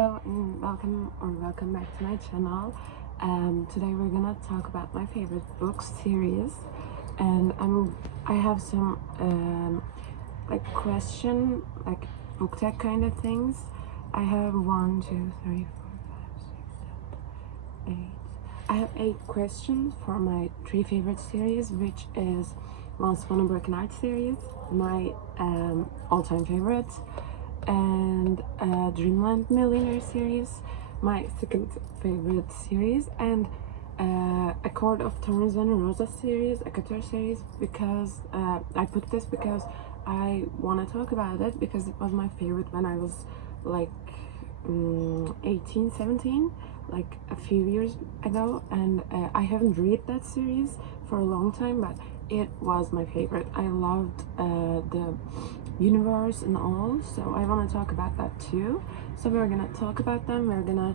Hello and welcome back to my channel. Today we're gonna talk about my favorite book series, and I have some like book tag kind of things. I have 1, 2, 3, 4, 5, 6, 7, 8. I have 8 questions for my 3 favorite series, which is Once Upon a Broken Heart series, my all-time favorite, and Dreamland Millionaires series, my second favorite series, and A Court of Thorns and Roses series, ACOTAR series, because I put this because I want to talk about it because it was my favorite when I was like 18, 17, like a few years ago, and I haven't read that series for a long time, but it was my favorite. I loved the universe and all, so I want to talk about that too. So we're gonna talk about them, we're gonna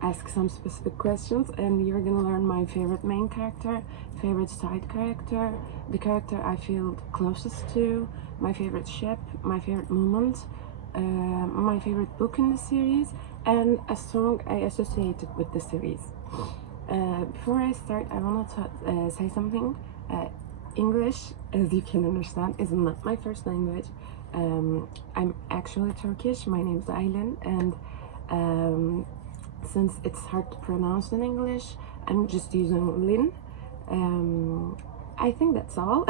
ask some specific questions, and you're gonna learn my favorite main character, favorite side character, the character I feel closest to, my favorite ship, my favorite moment, my favorite book in the series, and a song I associated with the series. Before I start, I want to say something. English, as you can understand, is not my first language. I'm actually Turkish. My name is Aylin, and since it's hard to pronounce in English, I'm just using Lin. I think that's all.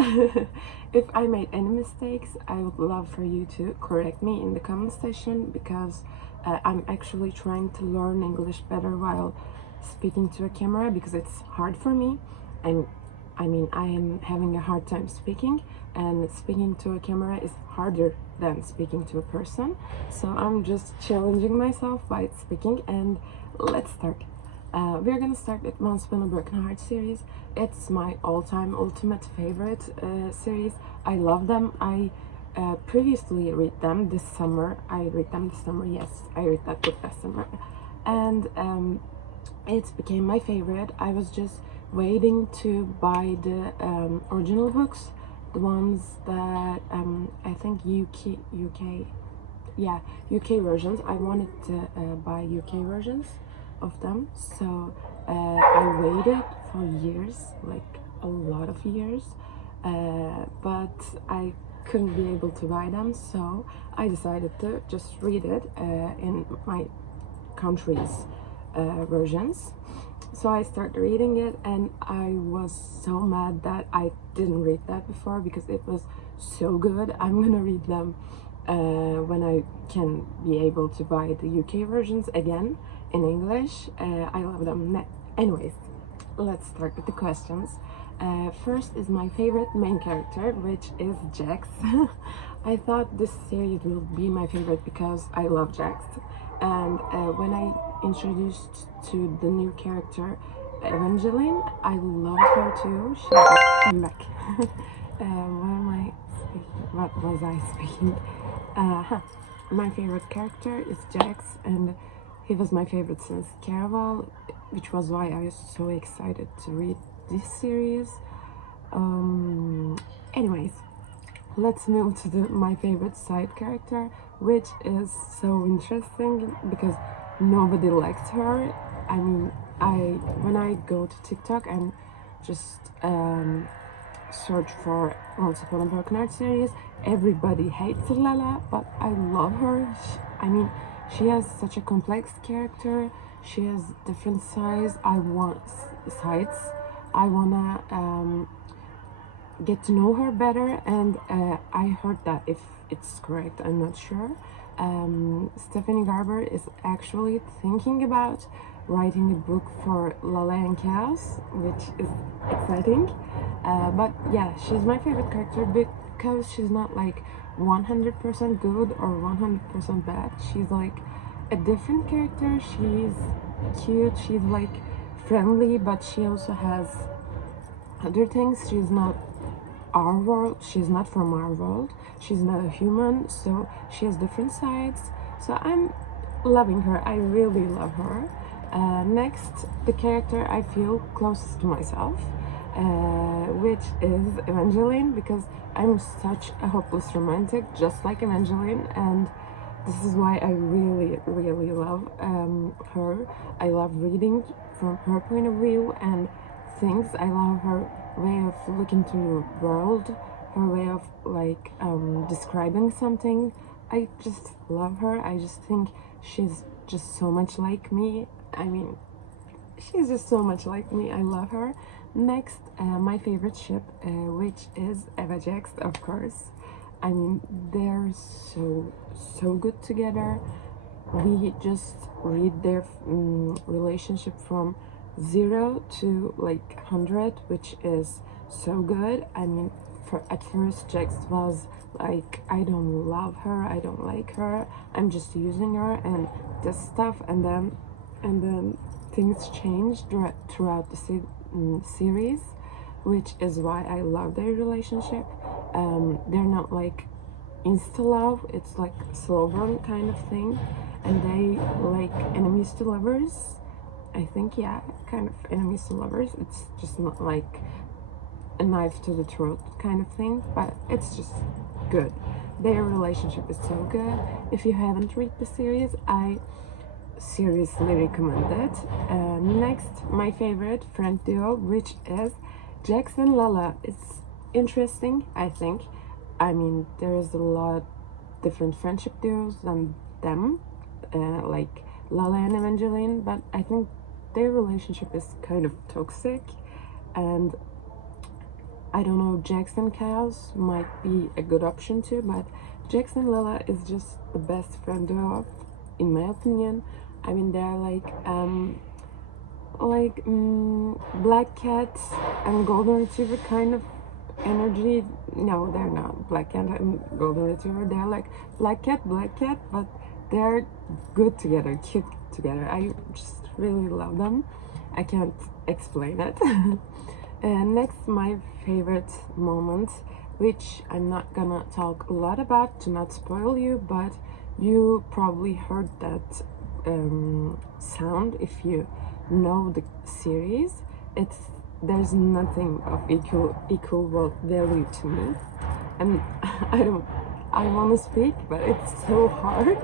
If I made any mistakes, I would love for you to correct me in the comment section, because I'm actually trying to learn English better while speaking to a camera, because it's hard for me. I am having a hard time speaking, and speaking to a camera is harder than speaking to a person. So I'm just challenging myself by speaking, and let's start. We're gonna start with Once Upon a Broken Heart series. It's my all-time ultimate favorite series. I love them. I previously read them this summer. Yes, I read that book this summer, and it became my favorite. I was just waiting to buy the original books, the ones that I think UK versions. I wanted to buy UK versions of them, so I waited for years, like a lot of years, but I couldn't be able to buy them, so I decided to just read it in my country's versions. So I started reading it, and I was so mad that I didn't read that before, because it was so good. I'm gonna read them when I can be able to buy the UK versions again in English. I love them. Anyways, let's start with the questions. First is my favorite main character, which is Jax. I thought this series will be my favorite because I love Jax, and when I introduced to the new character Evangeline, I loved her too. I'm back. What was I speaking? My favorite character is Jax, and he was my favorite since Caraval, which was why I was so excited to read this series. Anyways, let's move to my favorite side character, which is so interesting because nobody liked her. I mean, when I go to TikTok and just search for Once Upon a Broken Heart series, everybody hates Lala, but I love her. She has such a complex character. She has different sides. I wanna get to know her better, and I heard that, if it's correct, I'm not sure, Stephanie Garber is actually thinking about writing a book for Lala and Chaos, which is exciting. But yeah, she's my favorite character because she's not like 100% good or 100% bad. She's like a different character. She's cute, she's like friendly, but she also has other things. She's not our world, she's not from our world, she's not a human, so she has different sides. So I'm loving her. I really love her. Next, the character I feel closest to myself, which is Evangeline, because I'm such a hopeless romantic, just like Evangeline, and this is why I really, really love her. I love reading from her point of view and things. I love her way of looking to the world, her way of like describing something. I just love her. I just think she's just so much like me. I mean, she's just so much like me. I love her. Next, my favorite ship, which is Eva Jax, of course. I mean, they're so good together. We just read their relationship from 0 to like 100, which is so good. I mean, at first Jax was like, I don't love her, I don't like her, I'm just using her and this stuff, and then things changed throughout the series, which is why I love their relationship. They're not like insta love, it's like slow burn kind of thing, and they like enemies to lovers. I think, yeah, kind of enemies to lovers. It's just not like a knife to the throat kind of thing, but it's just good. Their relationship is so good. If you haven't read the series, I seriously recommend it. Next, my favorite friend duo, which is Jax and Lala. It's interesting, I think. I mean, there is a lot different friendship duos than them, like Lala and Evangeline, but I think their relationship is kind of toxic, and I don't know, Jax and Chaos might be a good option too, but Jax and Lala is just the best friend duo, in my opinion. I mean, they're like Black Cat and Golden Retriever kind of energy. No, they're not Black Cat and Golden Retriever. They're like Black Cat, but they're good together, cute together. I just really love them. I can't explain it. And next, my favorite moment, which I'm not gonna talk a lot about to not spoil you, but you probably heard that sound if you know the series. There's nothing of equal value to me, and I want to speak, but it's so hard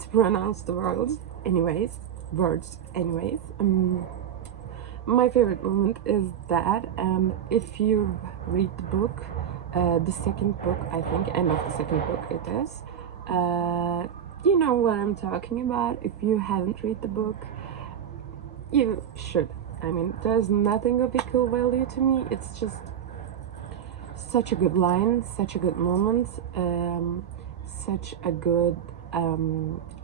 to pronounce the words. My favorite moment is that, if you read the book, the second book, I think, end of the second book it is, you know what I'm talking about. If you haven't read the book, you should. I mean, there's nothing of equal value to me. It's just such a good line, such a good moment, such a good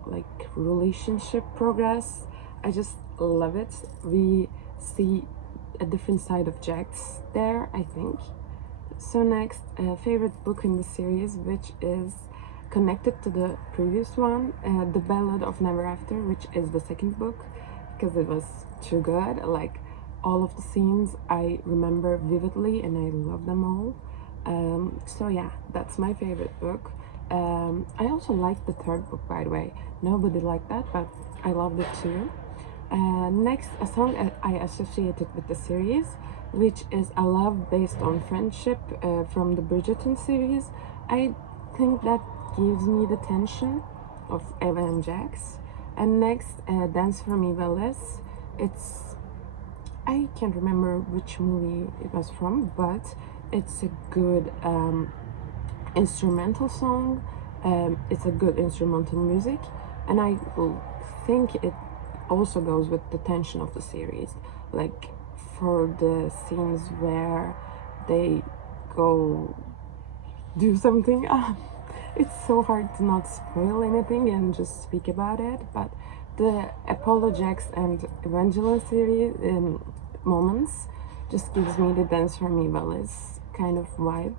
like relationship progress. I just love it. We see a different side of Jax there, I think. So next, favorite book in the series, which is connected to the previous one, The Ballad of Never After, which is the second book, because it was too good. Like, all of the scenes I remember vividly and I love them all. So yeah, that's my favorite book. I also liked the third book, by the way. Nobody liked that, but I loved it too. Next, a song I associated with the series, which is A Love Based on Friendship, from the Bridgerton series. I think that gives me the tension of Eva and Jax. And next, Dance for Me Veles. I can't remember which movie it was from, but it's a good instrumental song. It's a good instrumental music, and I think it also goes with the tension of the series, like for the scenes where they go do something. It's so hard to not spoil anything and just speak about it, but the Apollo, Jax and Evangeline series moments just gives me the Dance for Me Veles kind of vibe.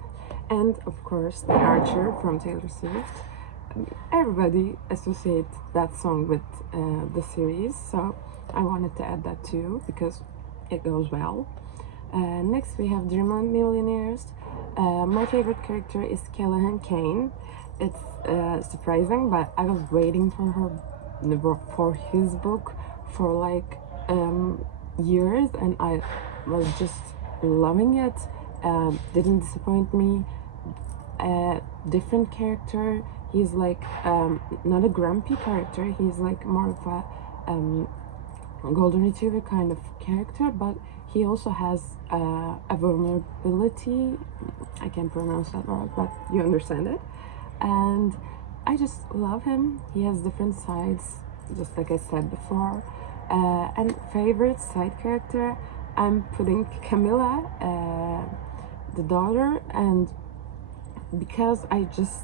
And of course, The Archer from Taylor Swift. Everybody associates that song with the series, so I wanted to add that too because it goes well. Next, we have Dreamland Billionaires. My favorite character is Callahan Kane. It's surprising, but I was waiting for his book for like years, and I was just loving it. Didn't disappoint me. Different character. He's like not a grumpy character. He's like more of a golden retriever kind of character, but he also has a vulnerability. I can't pronounce that word, but you understand it. And I just love him. He has different sides, just like I said before. And favorite side character, I'm putting Camilla, the daughter, and because I just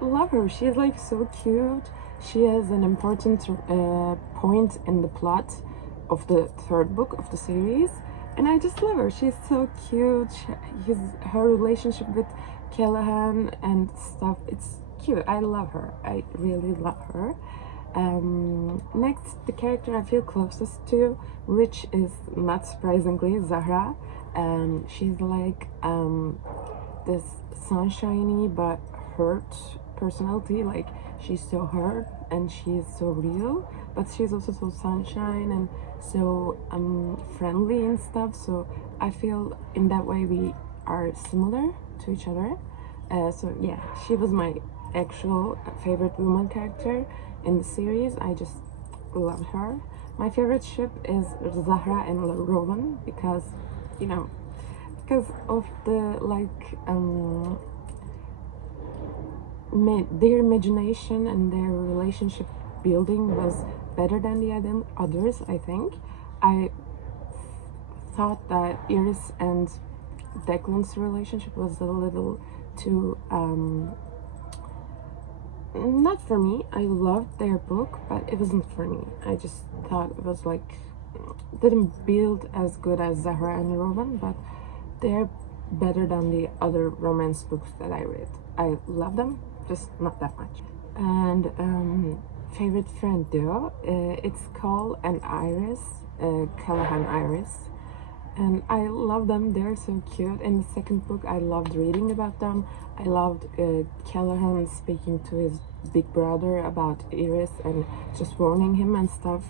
love her. She's like so cute. She has an important point in the plot of the third book of the series, and I just love her. She's so cute. Her relationship with Callahan and stuff, it's cute. I love her. I really love her. Next, the character I feel closest to, which is not surprisingly Zahra. She's like this sunshiny but hurt personality. Like, she's so hurt and she's so real, but she's also so sunshine and so friendly and stuff. So I feel in that way we are similar to each other. So yeah, she was my actual favorite woman character in the series. I just loved her. My favorite ship is Zahra and Rowan because, you know, because of the like their imagination and their relationship building was better than the others. I think I thought that Iris and Declan's relationship was a little too not for me. I loved their book, but it wasn't for me. I just thought it was like didn't build as good as Zahra and Rowan, but they're better than the other romance books that I read. I love them, just not that much. And favorite friend duo, it's Cole and Iris, Callahan Iris, and I love them. They're so cute. In the second book, I loved reading about them. I loved Callahan speaking to his big brother about Iris and just warning him and stuff,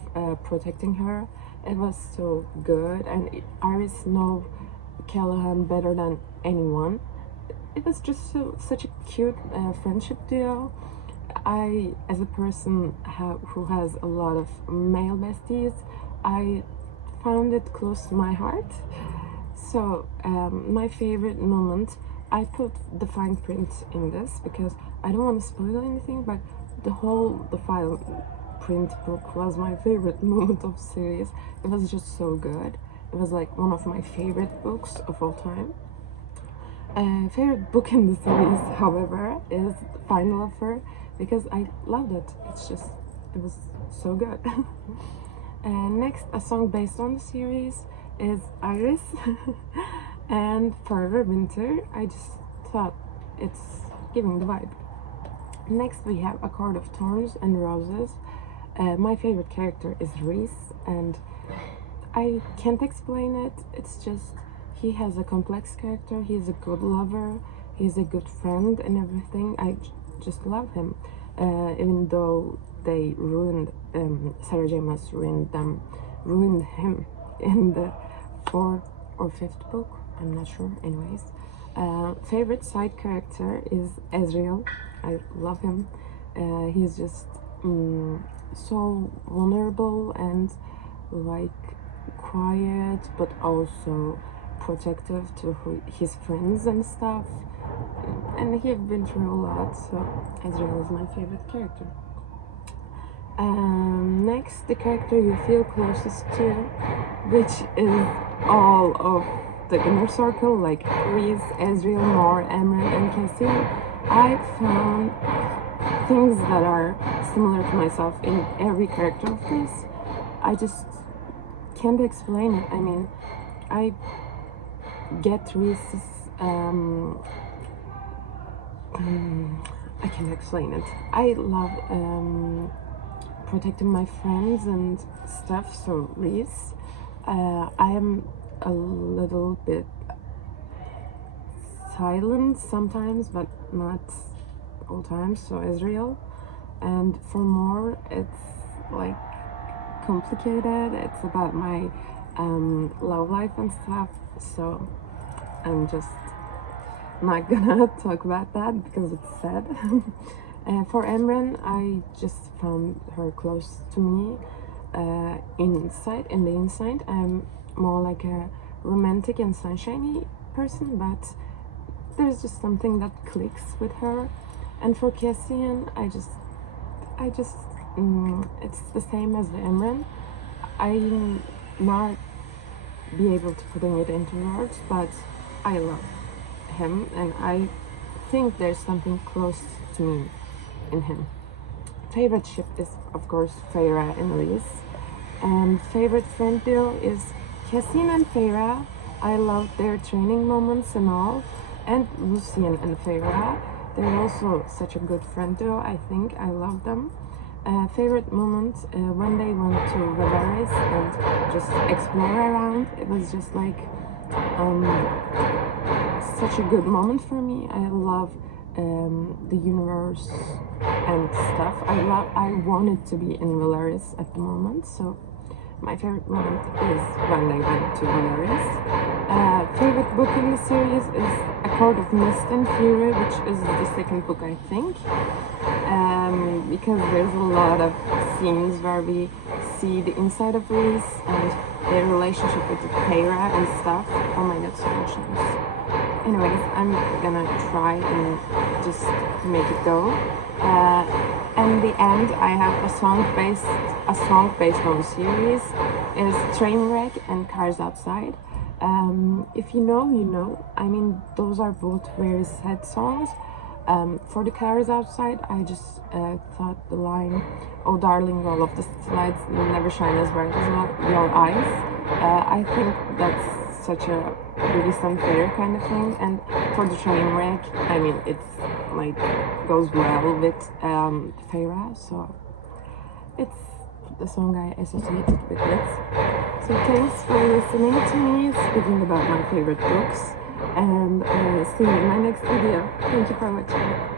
protecting her. It was so good, and Iris knows Callahan better than anyone. It was just such a cute friendship duo. I, as a person who has a lot of male besties, I found it close to my heart. So my favorite moment, I put the fine print in this because I don't want to spoil anything, but the fine print book was my favorite moment of the series. It was just so good. It was like one of my favorite books of all time. Favorite book in the series, however, is Final Offer because I loved it. It was so good. Next, a song based on the series is Iris and Forever Winter. I just thought it's giving the vibe. Next, we have A Court of Thorns and Roses. My favorite character is Reese, and I can't explain it. It's just he has a complex character. He's a good lover. He's a good friend and everything. I just love him. Even though they ruined Sarah J. Maas ruined him in the fourth or fifth book. I'm not sure. Anyways, favorite side character is Ezreal. I love him. He's just so vulnerable and like quiet, but also protective to his friends and stuff, and he's been through a lot, so Ezreal is my favorite character. Next, the character you feel closest to, which is all of the inner circle, like Reese, Ezreal, Nor, Emran, and Cassie. I found things that are similar to myself in every character of this. I just can't explain it. I mean, I get Reese's I can't explain it. I love protecting my friends and stuff, so Reese. I am a little bit silent sometimes, but not all times, so Ezreal. And for more, it's like complicated. It's about my love life and stuff, so I'm just not gonna talk about that because it's sad. For Emran, I just found her close to me in the inside. I'm more like a romantic and sunshiny person, but there's just something that clicks with her. And for Cassian, it's the same as the Emran. I'm not be able to putting it into words, but I love him, and I think there's something close to me in him. Favorite ship is, of course, Feyre and Liz. And favorite friend duo is Cassian and Feyre. I love their training moments and all. And Lucien and Feyre. They're also such a good friend duo, I think. I love them. Favorite moment when they went to Billionaires and just explore around. It was just like such a good moment for me. I love the universe and stuff. I wanted to be in Billionaires at the moment, so my favorite moment is when they went to Billionaires. Favorite book in the series is A Court of Mist and Fury, which is the second book, I think. Because there's a lot of scenes where we see the inside of Reese and their relationship with Feyre and stuff. Oh my god, so much nice. Anyways, I'm gonna try and just make it go. And the end, I have a song based on the series is Trainwreck and Cars Outside. If you know, you know. I mean, those are both very sad songs. For the Cars Outside, I just thought the line, "Oh darling, all of the lights never shine as bright as your eyes." I think that's such a really unfair kind of thing. And for the Trainwreck, I mean, it's like goes well with Feyre, so it's the song I associated with it. So thanks for listening to me speaking about my favorite books, and see you in my next video. Thank you for watching.